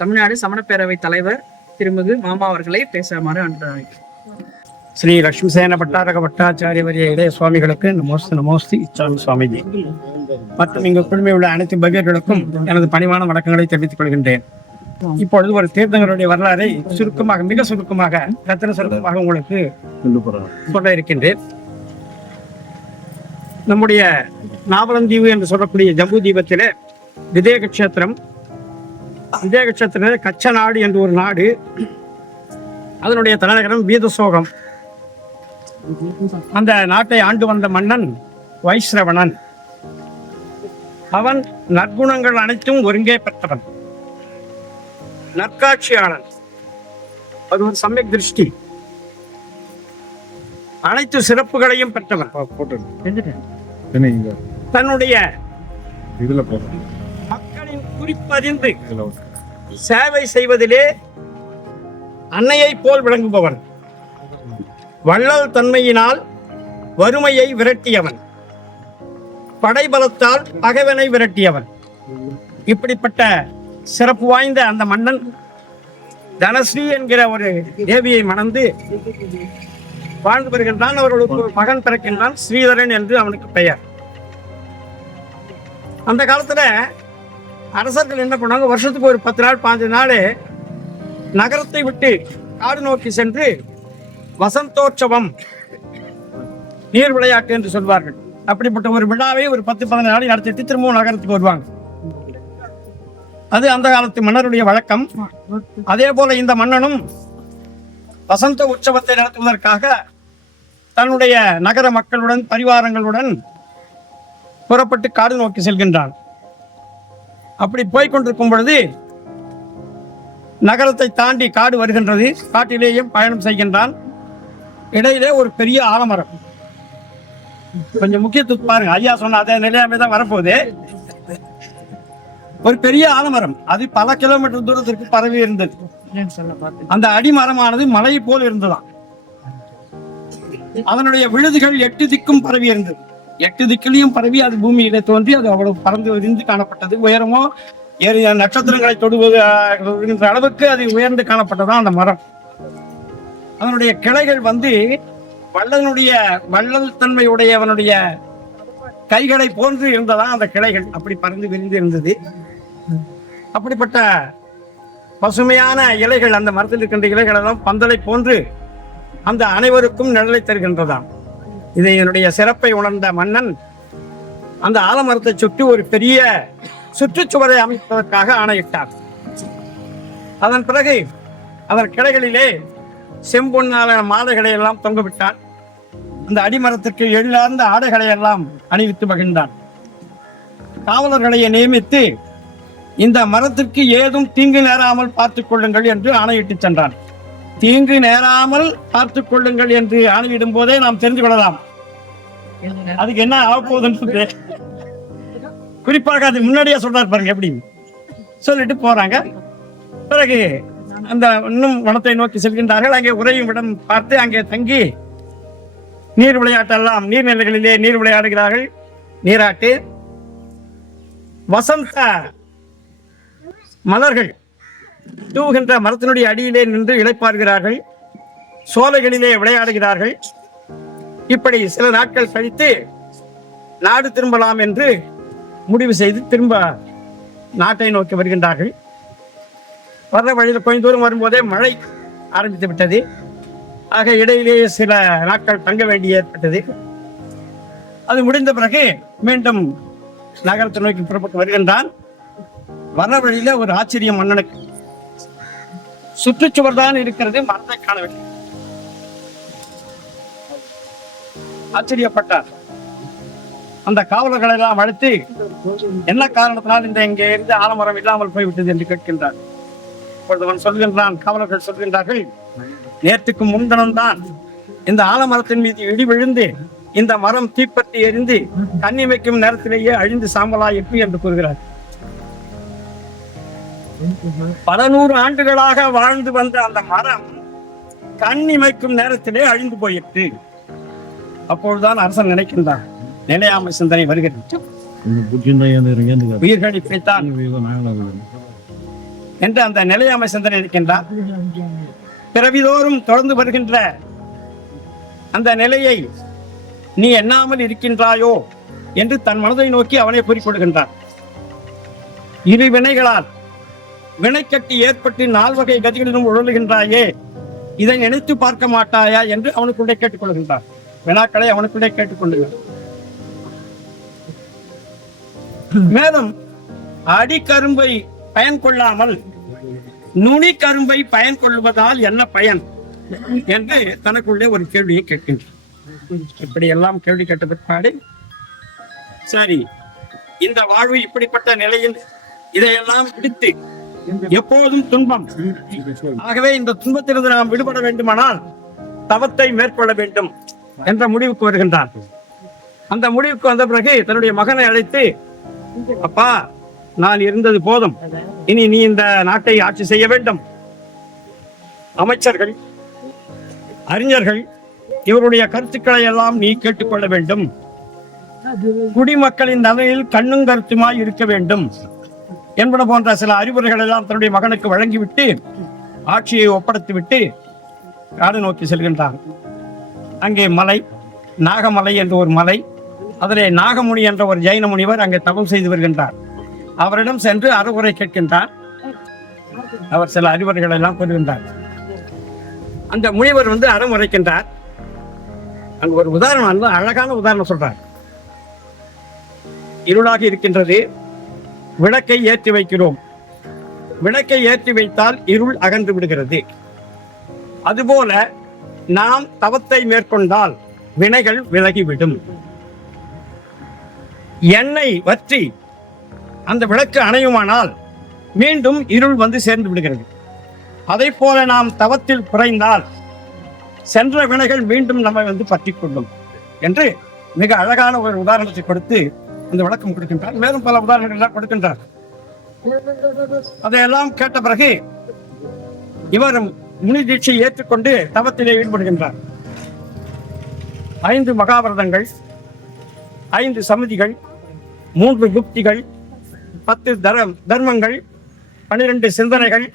தமிழ்நாடு சமணப்பேரவை தலைவர் திருமிகு மாமா அவர்களை பேசுமாறு அன்பு. ஸ்ரீ லட்சுமிசேன பட்டாரக பட்டாச்சாரிய வரிய இளைய சுவாமிகளுக்கு நமோஸ்தி இச்சாமி சுவாமிஜி மற்றும் இங்கு குழுமை உள்ள அனைத்து பகீர்களுக்கும் எனது பணிவான வணக்கங்களை தெரிவித்துக் கொள்கின்றேன். இப்பொழுது ஒரு தீர்த்தங்களுடைய வரலாறை சுருக்கமாக, மிக சுருக்கமாக, ரத்தன சுருக்கமாக உங்களுக்கு சொல்ல இருக்கின்றேன். நம்முடைய நாவலந்தீவு என்று சொல்லக்கூடிய ஜம்பு தீபத்திலே விதேக கஷேத்திரத்திலே கச்ச நாடு என்று ஒரு நாடு, அதனுடைய தலைநகரம் வீதசோகம். அந்த நாட்டை ஆண்டு வந்த மன்னன் வைஸ்ரவணன். அவன் நற்குணங்கள் அனைத்தும் ஒருங்கே பெற்றவன், நற்காட்சியாளன், அது ஒரு சமயக் திருஷ்டி, அனைத்து சிறப்புகளையும் பெற்றவன். தன்னுடைய மக்களின் குறிப்பறிந்து சேவை செய்வதிலே அன்னையை போல் விளங்குபவன். வள்ளல் தன்மையினால் வறுமையை விரட்டியவன், படைபலத்தால் பகைவனை விரட்டியவன். இப்படிப்பட்ட சிறப்பு வாய்ந்த அந்த மன்னன் தனஸ்ரீ என்கிற ஒரு தேவியை மணந்து வாழ்ந்து வருகின்றான். அவர்களுக்கு ஒரு மகன் பிறக்கின்றான், ஸ்ரீதரன் என்று அவனுக்கு பெயர். அந்த காலத்துல அரசர்கள் என்ன பண்ணாங்க, வருஷத்துக்கு ஒரு 10 நாள் 15 நாள் நகரத்தை விட்டு காடு நோக்கி சென்று வசந்தோற்சவம், நீர் விளையாட்டு என்று சொல்வார்கள், அப்படிப்பட்ட ஒரு விழாவை ஒரு 10-15 நாள் நடத்திட்டு திரும்பவும் நகரத்துக்கு வருவாங்க. அது அந்த காலத்து மன்னருடைய வழக்கம். அதே போல இந்த மன்னனும் வசந்த உற்சவத்தை நடத்துவதற்காக தன்னுடைய நகர மக்களுடன் பரிவாரங்களுடன் புறப்பட்டு காடு நோக்கி செல்கின்றான். அப்படி போய்கொண்டிருக்கும் பொழுது நகரத்தை தாண்டி காடு வருகின்றது. காட்டிலேயும் பயணம் செய்கின்றான். இடையிலே ஒரு பெரிய ஆலமரம், கொஞ்சம் முக்கியத்துவம் பாருங்க, ஐயா சொன்ன அதே நிலையாமே தான் வரப்போகுது. ஒரு பெரிய ஆலமரம், அது பல கிலோமீட்டர் தூரத்திற்கு பரவி இருந்தது. அந்த அடிமரமானது மலை போல் இருந்ததாம். அதனுடைய விழுதுகள் 8 திக்கும் பரவி இருந்தது. 8 திக்கிலையும் பரவி அது பூமியிலே தோன்றி அது அவ்வளவு பறந்து விரிந்து காணப்பட்டது. உயரமோ நட்சத்திரங்களை தொடுவது அளவுக்கு அது உயர்ந்து காணப்பட்டதான் அந்த மரம். அதனுடைய கிளைகள் வள்ளல் தன்மையுடையவனுடைய கைகளை போன்று இருந்ததா அந்த கிளைகள், அப்படி பறந்து விரிந்து இருந்தது. அப்படிப்பட்ட பசுமையான இலைகள், அந்த மரத்தில் இருக்கின்ற இலைகள் எல்லாம் பந்தலை போன்று அந்த அனைவருக்கும் நிழலை தருகின்றதாம். இதனுடைய சிறப்பை உணர்ந்த மன்னன் அந்த ஆலமரத்தை சுற்றி ஒரு பெரிய சுற்றுச்சுவரை அமைப்பதற்காக ஆணையிட்டார். அதன் பிறகு அதன் கிளைகளிலே செம்பொன்னான மாலைகளை எல்லாம் தொங்கவிட்டான். அந்த அடிமரத்திற்கு எழிலார்ந்த ஆடைகளை எல்லாம் அணிவித்து மகிழ்ந்தான். காவலர்களை நியமித்து இந்த மரத்திற்கு ஏதும் தீங்கு நேராமல் பார்த்துக் கொள்ளுங்கள் என்று ஆணையிட்டு சென்றான். தீங்கு நேராமல் பார்த்துக் கொள்ளுங்கள் என்று ஆணையிடும் போதே நாம் தெரிந்து கொள்ளலாம் அதுக்கு என்ன ஆகப்போகுதுன்னு. குறிப்பாக அது முன்னாடியே சொல்றாரு பாருங்க, எப்படி சொல்லிட்டு போறாங்க. பிறகு அந்த இன்னும் வனத்தை நோக்கி செல்கின்றார்கள். அங்கே உறையும் இடம் பார்த்து அங்கே தங்கி நீர் விளையாட்டெல்லாம், நீர்நிலைகளிலே நீர் விளையாடுகிறார்கள். நீராட்டு, வசந்த மலர்கள் தூவுகின்ற மரத்தினுடைய அடியிலே நின்று இளைப்பாறுகிறார்கள். சோலைகளிலே விளையாடுகிறார்கள். இப்படி சில நாட்கள் கழித்து நாடு திரும்பலாம் என்று முடிவு செய்து திரும்ப நாட்டை நோக்கி வருகின்றார்கள். வர்ற வழியில் கொஞ்ச தூரம் வரும்போதே மழை ஆரம்பித்து விட்டது. ஆக இடையிலேயே சில நாட்கள் தங்க வேண்டிய ஏற்பட்டது. அது முடிந்த பிறகு மீண்டும் நகரத்தை நோக்கி புறப்பட்டு வருகின்றான். வர்ற வழியில ஒரு ஆச்சரியம் மன்னனுக்கு. சுற்றுச்சுவர் தான் இருக்கிறது, மரத்தை காணவில்லை. ஆச்சரியப்பட்டார். அந்த காவலர்களை எல்லாம் அழைத்து என்ன காரணத்தினால் இங்கே இருந்து ஆலமரம் இல்லாமல் போய்விட்டது என்று கேட்கின்றார். அவன் சொல்கின்றான், காவலர்கள் சொல்கின்றார்கள், நேற்றுக்கு முன்தினம்தான் இந்த ஆலமரத்தின் மீது இடி விழுந்து இந்த மரம் தீப்பற்றி எரிந்து கண்ணிமைக்கும் நேரத்திலேயே அழிந்து சாம்பலாயிற்று என்று கூறுகிறார். பல 100 ஆண்டுகளாக வாழ்ந்து வந்த அந்த மரம் கண்ணிமைக்கும் நேரத்திலே அழிந்து போயிற்று. அப்பொழுதுதான் அரசன் நினைக்கின்றான், நிலையாமை சிந்தனை வருகிறது. உயிர்கள் இப்படித்தான் என்று அந்த நிலையாமை சிந்தனை இருக்கின்றார். பிறவிதோறும் தொடர்ந்து வருகின்ற அந்த நிலையை நீ எண்ணாமல் இருக்கின்றாயோ என்று தன் மனதை நோக்கி அவனை குறிப்பிடுகின்றான். இரு வினைகளால் வினைக்கட்டி ஏற்பட்டு 4 வகை கதிகளிலும் உழலுகின்றாயே, இதை நினைத்து பார்க்க மாட்டாயா என்று அவனுக்குள்ளே கேட்டுக்கொள்கின்றார். வினாக்களை அவனுக்குள்ளே கேட்டுக்கொள்ளுகிறார். மேலும் அடிக்கரும்பை பயன் கொள்ளாமல் நுனி கரும்பை பயன் கொள்வதால் என்ன பயன் என்று தனக்குள்ளே ஒரு கேள்வியை கேட்கின்றார். இப்படி எல்லாம் கேள்வி கேட்ட பிற்பாடு, சரி, இந்த வாழ்வு இப்படிப்பட்ட நிலையில் இதையெல்லாம் பிடித்து எப்போதும் துன்பம், ஆகவே இந்த துன்பத்திலிருந்து நாம் விடுபட வேண்டுமானால் தவத்தை மேற்கொள்ள வேண்டும் என்ற முடிவுக்கு வருகின்றான். அந்த முடிவுக்கு வந்த பிறகு தன்னுடைய மகனை அழைத்து, அப்பா, நான் இருந்தது போதும், இனி நீ இந்த நாட்டை ஆட்சி செய்ய வேண்டும். அமைச்சர்கள், அறிஞர்கள் இவருடைய கருத்துக்களை எல்லாம் நீ கேட்டுக்கொள்ள வேண்டும். குடிமக்களின் நலனில் கண்ணும் கருத்துமாய் இருக்க வேண்டும் என்பன போன்ற சில அறிவுரைகள் எல்லாம் தன்னுடைய மகனுக்கு வழங்கிவிட்டு ஆட்சியை ஒப்படைத்துவிட்டு காடு நோக்கி செல்கின்றார். அங்கே மலை, நாகமலை என்ற ஒரு மலை, அதிலே நாகமுனி என்ற ஒரு ஜெயின முனிவர் அங்கே தவம் செய்து வருகின்றார். அவரிடம் சென்று அறிவுரை கேட்கின்றார். அவர் சில அறிவுரைகள் எல்லாம் கூறுகின்றார். அந்த முனிவர் அறமுறைக்கின்றார். அங்க ஒரு உதாரணம், அழகான உதாரணம் சொல்றார். இருளாக இருக்கின்றது, விளக்கை ஏற்றி வைக்கிறோம். விளக்கை ஏற்றி வைத்தால் இருள் அகன்று விடுகிறது. அதுபோல நாம் தவத்தை மேற்கொண்டால் வினைகள் விலகிவிடும். எண்ணெய் வற்றி அந்த விளக்கு அணையுமானால் மீண்டும் இருள் வந்து சேர்ந்து விடுகிறது. அதை போல நாம் தவத்தில் குறைந்தால் சென்ற வினைகள் மீண்டும் நம்மை பற்றிக் கொள்ளும் என்று மிக அழகான ஒரு உதாரணத்தை கொடுத்து அந்த விளக்கம் கொடுக்கின்றார். மேலும் பல உதாரணங்கள் எல்லாம் கொடுக்கின்றார். அதையெல்லாம் கேட்ட பிறகு இவர் முனி தீட்சையை ஏற்றுக்கொண்டு தவத்திலே ஈடுபடுகின்றார். 5 மகாபாரதங்கள், 5 சமிதிகள், 3 குப்திகள், 10 தர்மங்கள், 12 சிந்தனைகள்,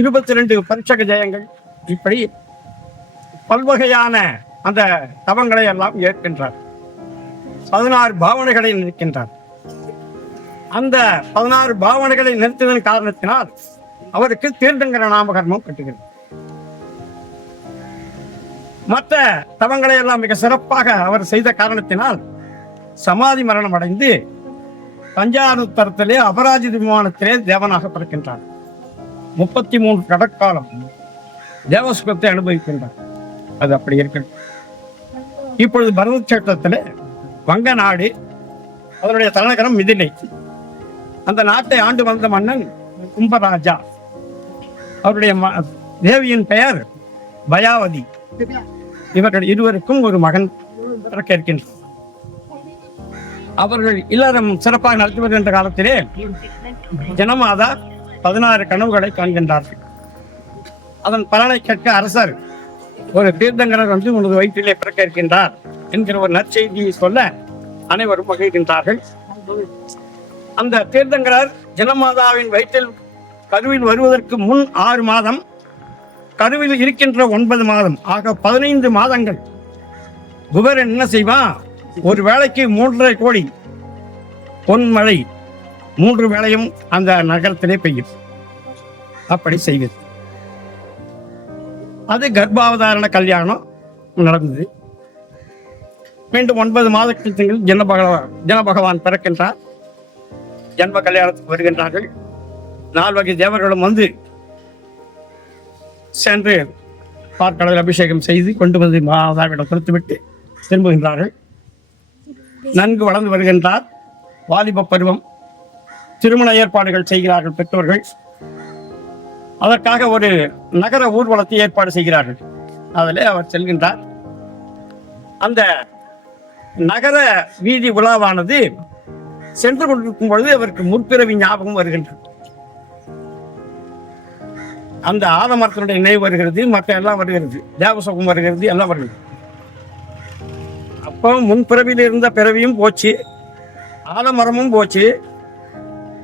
22 பரிட்சக ஜெயங்கள், இப்படி பல்வகையான அந்த தவங்களை எல்லாம் ஏற்கின்றார். 16 பாவனைகளை நிற்கின்றார். அந்த 16 பாவனைகளை நிறுத்துவதன் காரணத்தினால் அவருக்கு தீர்த்தங்கர நாமகர்மம் கட்டுகிறது. மற்ற தவங்களை எல்லாம் மிக சிறப்பாக அவர் செய்த காரணத்தினால் சமாதி மரணம் அடைந்து பஞ்சானுத்தரத்திலே அபராஜித விமானத்திலே தேவனாக பிறக்கின்றார். 33 கடற்காலம் தேவசுகத்தை அனுபவிக்கின்றார். அது அப்படி இருக்கிறது. இப்பொழுது பரத கஷேத்திரத்திலே வங்க நாடு, அதனுடைய தலைநகரம் மிதிலை. அந்த நாட்டை ஆண்டு வந்த மன்னன் கும்பராஜா. அவருடைய தேவியின் பெயர் பயாவதி. இவர்கள் இருவருக்கும் ஒரு மகன் பிறக்க இருக்கின்றார். அவர்கள் இல்லறம் சிறப்பாக நடத்தி வருகின்ற காலத்திலே ஜனமாதா 16 கனவுகளை காண்கின்றார்கள். அதன் பலனை கேட்க அரசர் ஒரு தீர்த்தங்கரர் உனது வயிற்றிலே பிறக்க இருக்கின்றார் என்கிற ஒரு நற்செய்தியை சொல்ல அனைவரும் மகிழ்கின்றார்கள். அந்த தீர்த்தங்கரர் ஜனமாதாவின் வயிற்றில் கருவில் வருவதற்கு முன் 6 மாதம், கருவில் இருக்கின்ற 9 மாதம், ஆக 15 மாதங்கள் குபேரன் என்ன செய்வான், ஒரு வேளைக்கு 3.5 கோடி பொன்மழை 3 வேளையும் அந்த நகரத்திலே பெய்யும். அப்படி செய்வது. அது கர்ப்பாவதாரண கல்யாணம் நடந்தது. மீண்டும் 9 மாதத்தில் ஜனபகவான் பிறக்கின்றார். ஜன்ம கல்யாணத்துக்கு வருகின்றார்கள். 4 வகை தேவர்களும் சென்று பார்க்கடல் அபிஷேகம் செய்து கொண்டு வந்து மாதாவிடம் கொடுத்துவிட்டு திரும்புகின்றார்கள். நன்கு வளர்ந்து வருகின்றார். வாலிப பருவம். திருமண ஏற்பாடுகள் செய்கிறார்கள் பெற்றோர்கள். அதற்காக ஒரு நகர ஊர்வலத்தை ஏற்பாடு செய்கிறார்கள். அதில் அவர் செல்கின்றார். அந்த நகர வீதி உலாவானது சென்று கொண்டிருக்கும் பொழுது அவருக்கு முற்பிறவி ஞாபகம் வருகின்றது. அந்த ஆலமரத்தினுடைய நினைவு வருகிறது, மற்ற எல்லாம் வருகிறது, தேவசோகம் வருகிறது, எல்லாம் வருகிறது. அப்போ முன்பிறவியில் இருந்த பிறவியும் போச்சு, ஆலமரமும் போச்சு,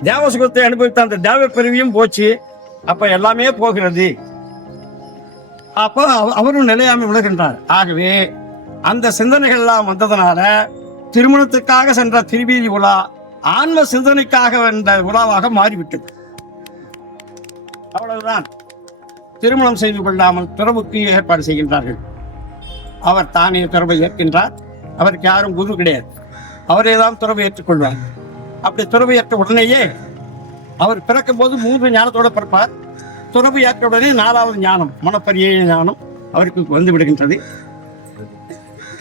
தேவசுகத்தை அனுபவித்த அந்த தேவ பிறவியும் போச்சு. அப்ப எல்லாமே போகிறது. அப்போ அவரும் நிலையாமை விழுகின்றார். ஆகவே அந்த சிந்தனைகள் எல்லாம் வந்ததனால திருமணத்துக்காக சென்ற திருவீதி உலா ஆன்ம சிந்தனைக்காக வந்த உலாவாக மாறிவிட்டது. அவ்வளவுதான். திருமணம் செய்து கொள்ளாமல் துறவுக்கு ஏற்பாடு செய்கின்றார்கள். அவர் தானே துறவை ஏற்கின்றார். அவருக்கு யாரும் குரு கிடையாது. அவரே தான் துறவை ஏற்றுக்கொள்வார். அப்படி துறவை ஏற்ற உடனேயே அவர் பிறக்கும் போது 3 ஞானத்தோட பிறப்பார். துறவு ஏற்ற உடனே 4வது ஞானம், மனப்பரிய ஞானம் அவருக்கு வந்து விடுகின்றது.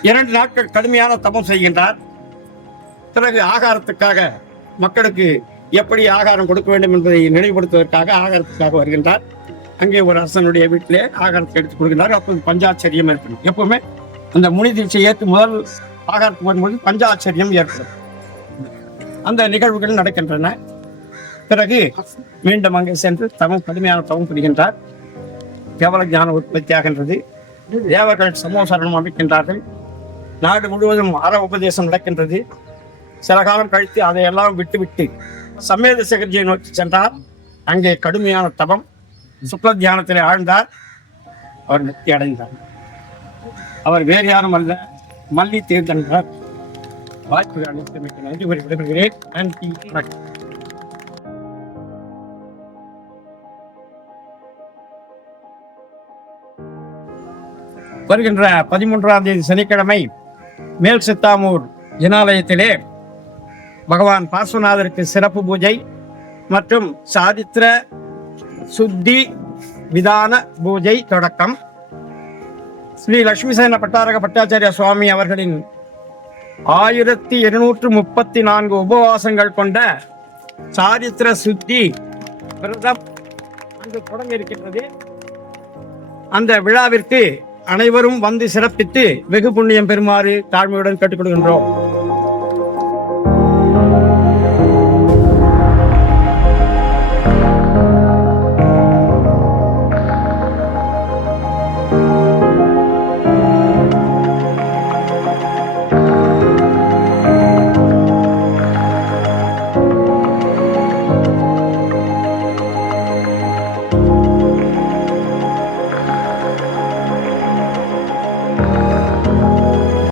2 நாட்கள் கடுமையான தபம் செய்கின்றார். பிறகு ஆகாரத்துக்காக மக்களுக்கு எப்படி ஆகாரம் கொடுக்க வேண்டும் என்பதை நினைவுபடுத்துவதற்காக ஆகாரத்துக்காக வருகின்றார். அங்கே ஒரு அரசனுடைய வீட்டிலே ஆகாரத்தை எடுத்துக் கொடுக்கின்றார். அப்போது பஞ்சாச்சரியம் ஏற்படும். எப்பவுமே அந்த முனி தீட்சை ஏற்று முதல் ஆகாரத்துக்கு வரும்போது பஞ்சாச்சரியம் ஏற்படும். அந்த நிகழ்வுகள் நடக்கின்றன. பிறகு மீண்டும் அங்கே சென்று கடுமையான தவம் புரிகின்றார். கேவல ஞானம் உற்பத்தியாகின்றது. தேவர்கள் சமோசரணம் அமைக்கின்றார்கள். நாடு முழுவதும் அற உபதேசம் நடக்கின்றது. சில காலம் கழித்து அதையெல்லாம் விட்டுவிட்டு சமேத சிகிச்சையை நோக்கி சென்றார். அங்கே கடுமையான தபம், சுக்ல தியானத்திலே ஆழ்ந்தார். அவர் முக்தி அடைந்தார். அவர் வேறு யாரும் அல்ல, மல்லி தீர்த்தன்றார். வாய்ப்பு அளித்தமைக்கு நன்றி கூறி விடைபெறுகிறேன். நன்றி, வணக்கம். வருகின்ற 13ஆம் தேதி சனிக்கிழமை மேல் சித்தாமூர் ஜனாலயத்திலே பகவான் பார்ஸ்வநாதருக்கு சிறப்பு பூஜை மற்றும் சாதித்திர சுத்தி விதான பூஜை தொடக்கம். ஸ்ரீ லட்சுமிசேன பட்டாரக பட்டாச்சாரிய சுவாமி அவர்களின் 1234 உபவாசங்கள் கொண்ட சாரித்திர சுத்தி விரதம் அங்கு தொடங்க இருக்கின்றது. அந்த விழாவிற்கு அனைவரும் வந்து சிறப்பித்து வெகு புண்ணியம் பெறுமாறு தாழ்மையுடன் கேட்டுக்கொள்கின்றோம்.